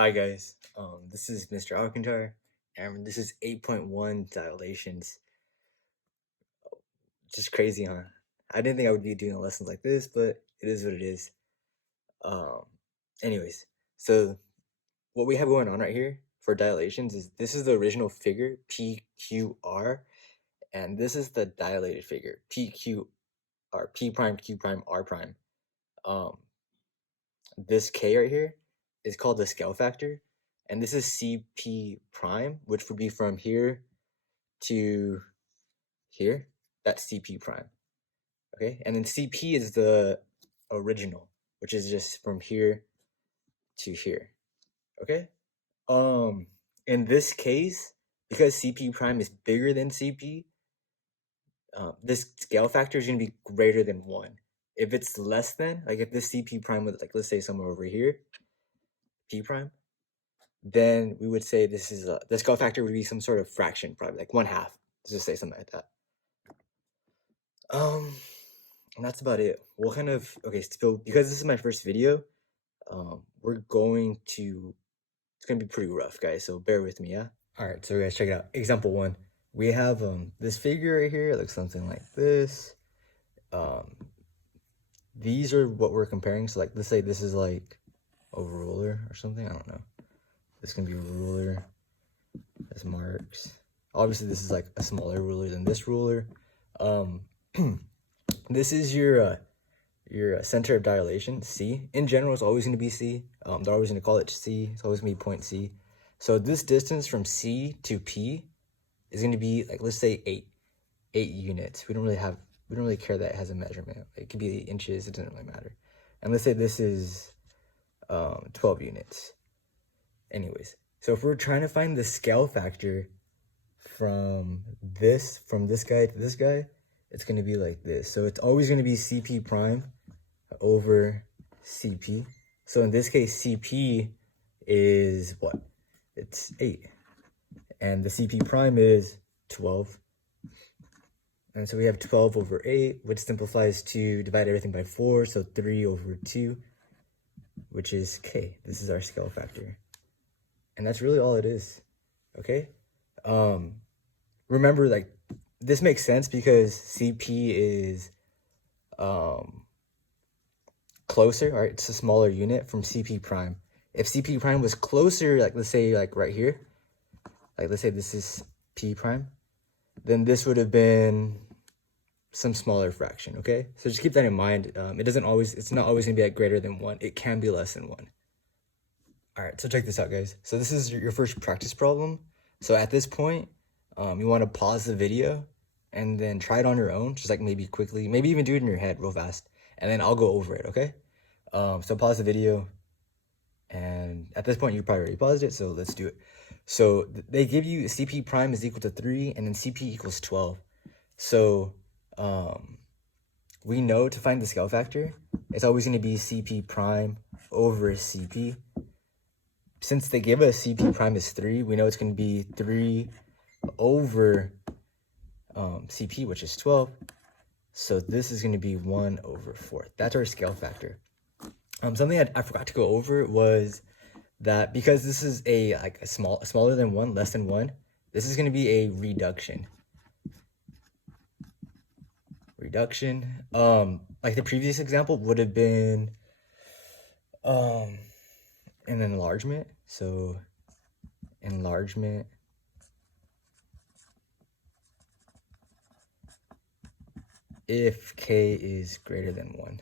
Hi guys, this is Mr. Alcantara, and this is 8.1 Dilations. Just crazy, huh? I didn't think I would be doing lessons like this, but it is what it is. Um, anyways, so what we have going on right here for dilations is this is the original figure, PQR, and this is the dilated figure, PQR, P prime, Q prime, R prime. This K right here is called the scale factor, and this is CP prime, which would be from here to here. That's CP prime. Okay, and then CP is the original, which is just from here to here. Okay. In this case, because CP prime is bigger than CP, this scale factor is going to be greater than 1. If it's less than, like if this CP prime was, like, let's say somewhere over here, P prime, then we would say this is the scale factor would be some sort of fraction, probably like 1/2. Let's just say something like that. And that's about it. We'll kind of, okay, so because this is my first video, we're going to, it's gonna be pretty rough, guys, so bear with me, yeah? All right, so guys, check it out. Example 1. We have this figure right here. It looks something like this. These are what we're comparing. So like, let's say this is like a ruler or something. I don't know. This can be a ruler. As marks. Obviously, this is like a smaller ruler than this ruler. This is your center of dilation, C. In general, it's always going to be C. They're always going to call it C. It's always going to be point C. So this distance from C to P is going to be like, let's say 8 units. We don't really care that it has a measurement. It could be inches. It doesn't really matter. And let's say this is 12 units. Anyways, so if we're trying to find the scale factor from this guy to this guy, it's going to be like this. So it's always going to be CP prime over CP. So in this case, CP is what? It's 8. And the CP prime is 12. And so we have 12 over 8, which simplifies to divide everything by 4. So 3 over 2, which is K. This is our scale factor. And that's really all it is. Okay? Remember, like, this makes sense because CP is closer, all right? It's a smaller unit from CP prime. If CP prime was closer, like, let's say, like, right here, like, let's say this is P prime, then this would have been some smaller fraction, okay? So just keep that in mind. It's not always gonna be like greater than 1. It can be less than 1. All right, so check this out, guys. So this is your first practice problem. So at this point, you want to pause the video and then try it on your own, just like maybe quickly, maybe even do it in your head real fast, and then I'll go over it, okay? So pause the video, and at this point, you probably already paused it, so let's do it. So they give you CP prime is equal to 3, and then CP equals 12. So we know to find the scale factor, it's always going to be CP prime over CP. Since they give us CP prime is 3, we know it's going to be 3 over CP, which is 12. So this is going to be 1 over 4. That's our scale factor. Something I forgot to go over was that because this is smaller than 1, less than 1, this is going to be a reduction. Like the previous example would have been an enlargement. So enlargement if K is greater than 1.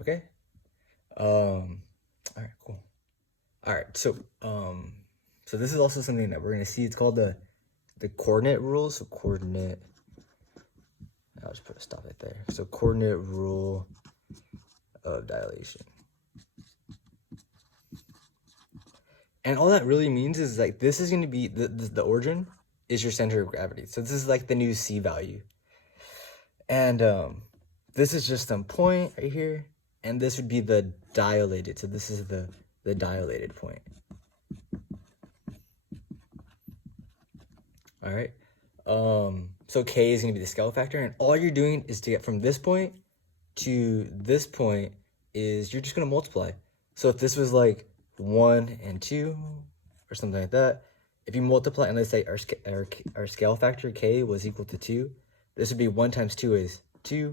Okay? All right, cool. All right, so this is also something that we're gonna see. It's called the coordinate rule. So coordinate, I'll just put a stop right there. So coordinate rule of dilation. And all that really means is like this is gonna be the origin is your center of gravity. So this is like the new C value. And this is just some point right here, and this would be the dilated. So this is the dilated point. All right. So K is going to be the scale factor, and all you're doing is to get from this point to this point is you're just going to multiply. So if this was like 1 and 2 or something like that. If you multiply, and let's say our scale factor k was equal to 2, this would be 1 times 2 is 2,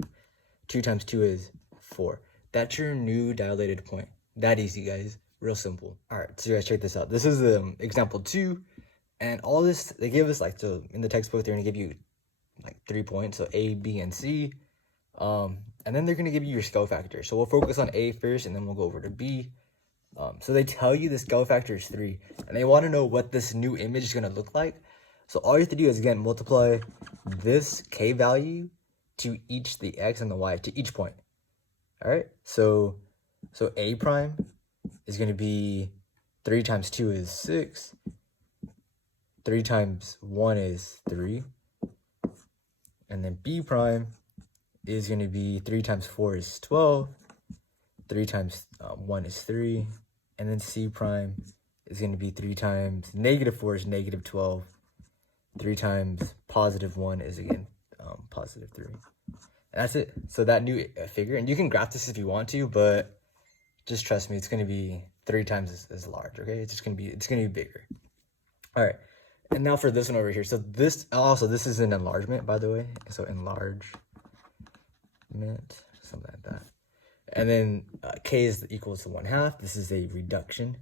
2 times 2 is 4. That's your new dilated point. That easy, guys. Real simple. All right, so you guys check this out. This is example 2, and all this, they give us like, so in the textbook, they're gonna give you like 3 points, so A, B, and C. And then they're gonna give you your scale factor. So we'll focus on A first, and then we'll go over to B. So they tell you the scale factor is 3, and they want to know what this new image is gonna look like. So all you have to do is, again, multiply this k value to each the x and the y, to each point. All right, so A prime is gonna be 3 times 2 is 6, 3 times 1 is 3, and then B prime is going to be 3 times 4 is 12, 3 times 1 is 3, and then C prime is going to be 3 times negative 4 is negative 12, 3 times positive 1 is, again, positive 3. And that's it. So that new figure, and you can graph this if you want to, but just trust me, it's going to be 3 times as large, okay? It's going to be bigger. All right. And now for this one over here. So this is an enlargement, by the way. So enlargement, something like that. And then k is equals to 1/2. This is a reduction.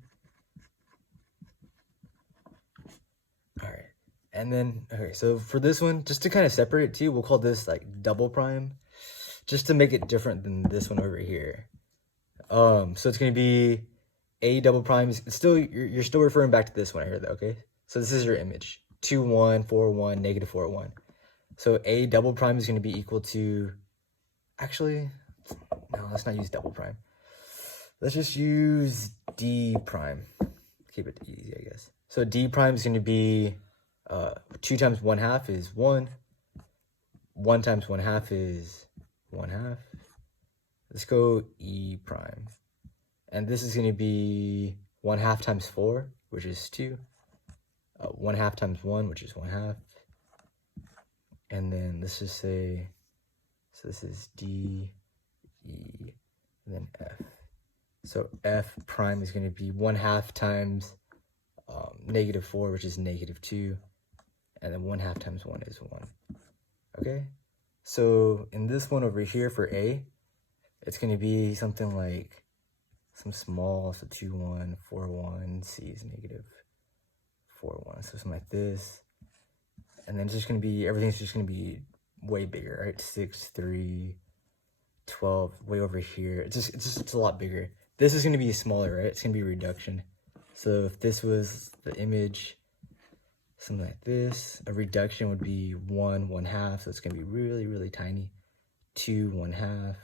All right. And then, okay, so for this one, just to kind of separate it too, we'll call this like double prime, just to make it different than this one over here. So it's going to be A double prime. It's still, you're still referring back to this one here, though, okay? So this is your image, 2, 1, 4, 1, negative 4, 1. So A double prime is going to be equal to, actually, no, let's not use double prime. Let's just use D prime. Keep it easy, I guess. So D prime is going to be 2 times 1/2 is 1. 1 times 1/2 is 1/2. Let's go E prime. And this is going to be 1/2 times 4, which is 2. 1/2 times 1, which is 1/2. And then let's just say, so this is D, E, and then F. So F prime is going to be 1/2 times negative 4, which is negative 2. And then 1/2 times 1 is 1. Okay? So in this one over here for A, it's going to be something like some small, so 2, 1, 4, 1. C is negative 4, 1. So something like this. And then it's just going to be, everything's just going to be way bigger, right? 6, 3, 12, way over here. It's a lot bigger. This is going to be smaller, right? It's going to be a reduction. So if this was the image, something like this, a reduction would be 1, 1/2. So it's going to be really, really tiny. 2, 1/2.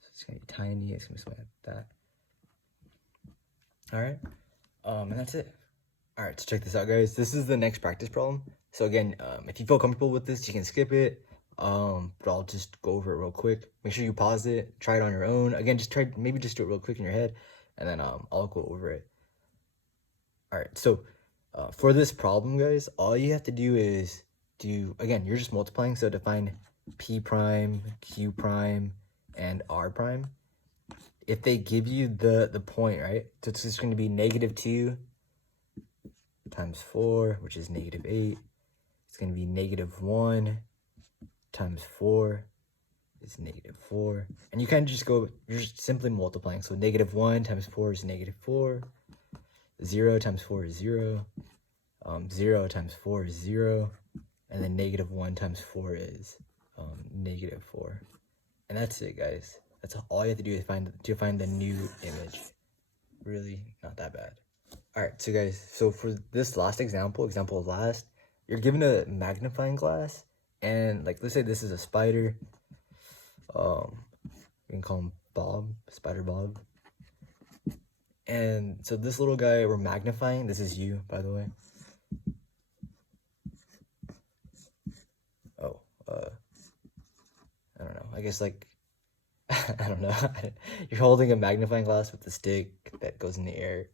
So it's going to be tiny. It's going to be something like that. All right. And that's it. All right, so check this out, guys. This is the next practice problem. So again, if you feel comfortable with this, you can skip it. But I'll just go over it real quick. Make sure you pause it, try it on your own. Again, maybe just do it real quick in your head, and then I'll go over it. All right, so for this problem, guys, all you have to do is again, you're just multiplying. So define P prime, Q prime, and R prime. If they give you the point, right? So it's just going to be negative 2 times 4, which is negative 8. It's going to be negative 1 times 4 is negative 4. And you kind of just go, you're just simply multiplying. So negative 1 times 4 is negative 4. 0 times 4 is 0. 0 times 4 is 0. And then negative 1 times 4 is negative 4. And that's it, guys. That's all you have to do to find the new image. Really not that bad. All right, so guys, so for this last example last, you're given a magnifying glass, and like, let's say this is a spider. We can call him Bob, Spider Bob. And so this little guy we're magnifying, this is you, by the way. Oh, I don't know. I guess like, I don't know. You're holding a magnifying glass with a stick that goes in the air.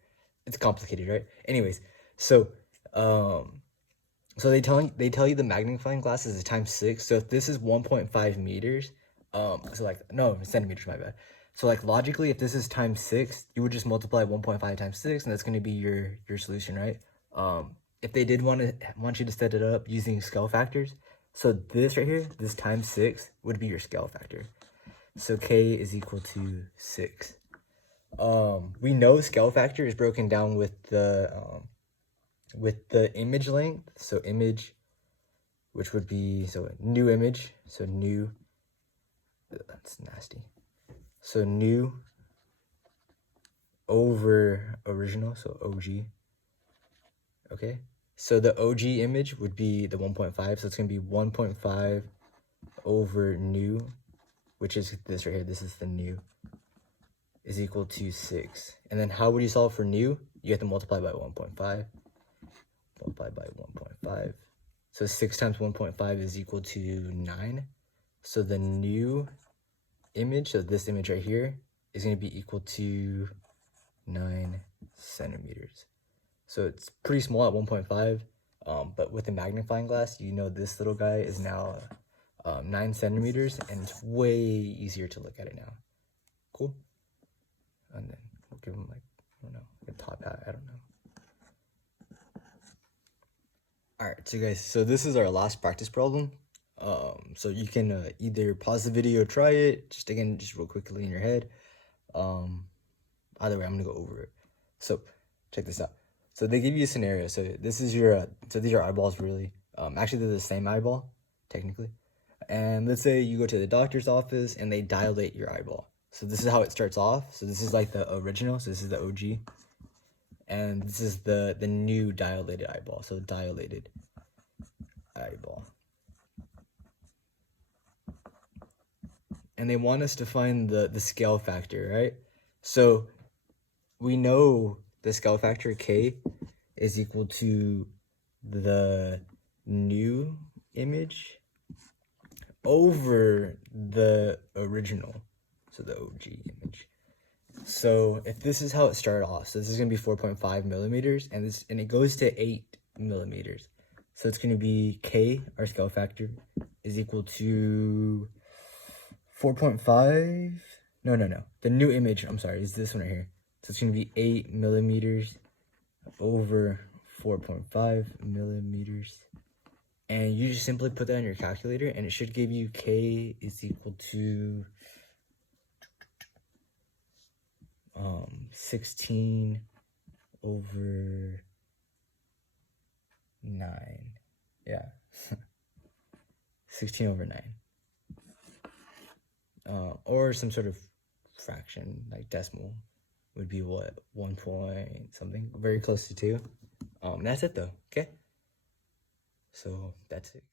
It's complicated, right? Anyways, so so they tell you the magnifying glass is a times 6. So if this is 1.5 meters, so like, no, centimeters, my bad. So like logically, if this is times 6, you would just multiply 1.5 times 6, and that's going to be your solution, right? If they did want you to set it up using scale factors, so this right here, this times 6 would be your scale factor. So k is equal to 6. We know scale factor is broken down with the image length. So image, which would be, so new image, so new, that's nasty. So new over original, so OG. Okay, so the OG image would be the 1.5, so it's going to be 1.5 over new, which is this right here, this is the new, is equal to 6. And then how would you solve for new? You have to multiply by 1.5, multiply by 1.5. So 6 times 1.5 is equal to 9. So the new image, so this image right here, is going to be equal to 9 centimeters. So it's pretty small at 1.5, but with a magnifying glass, you know this little guy is now 9 centimeters, and it's way easier to look at it now. Cool? And then we'll give him, like, I don't know, a top hat, I don't know. Alright, so guys, so this is our last practice problem. So you can either pause the video, try it, just real quickly in your head. Either way, I'm gonna go over it. So check this out. So they give you a scenario. So this is your, so these are eyeballs really. Actually, they're the same eyeball, technically. And let's say you go to the doctor's office and they dilate your eyeball. So this is how it starts off. So this is like the original. So this is the OG. And this is the new dilated eyeball. So dilated eyeball. And they want us to find the scale factor, right? So we know the scale factor k is equal to the new image over the original, so the OG image. So if this is how it started off, so this is going to be 4.5 millimeters, and it goes to 8 millimeters. So it's going to be k, our scale factor, is equal to 4.5. No. The new image, I'm sorry, is this one right here. So it's going to be 8 millimeters over 4.5 millimeters. And you just simply put that in your calculator, and it should give you k is equal to 16 over 9. Yeah. 16 over 9. Or some sort of fraction, like decimal, would be what, 1 point something, very close to 2. That's it though, okay? So that's it.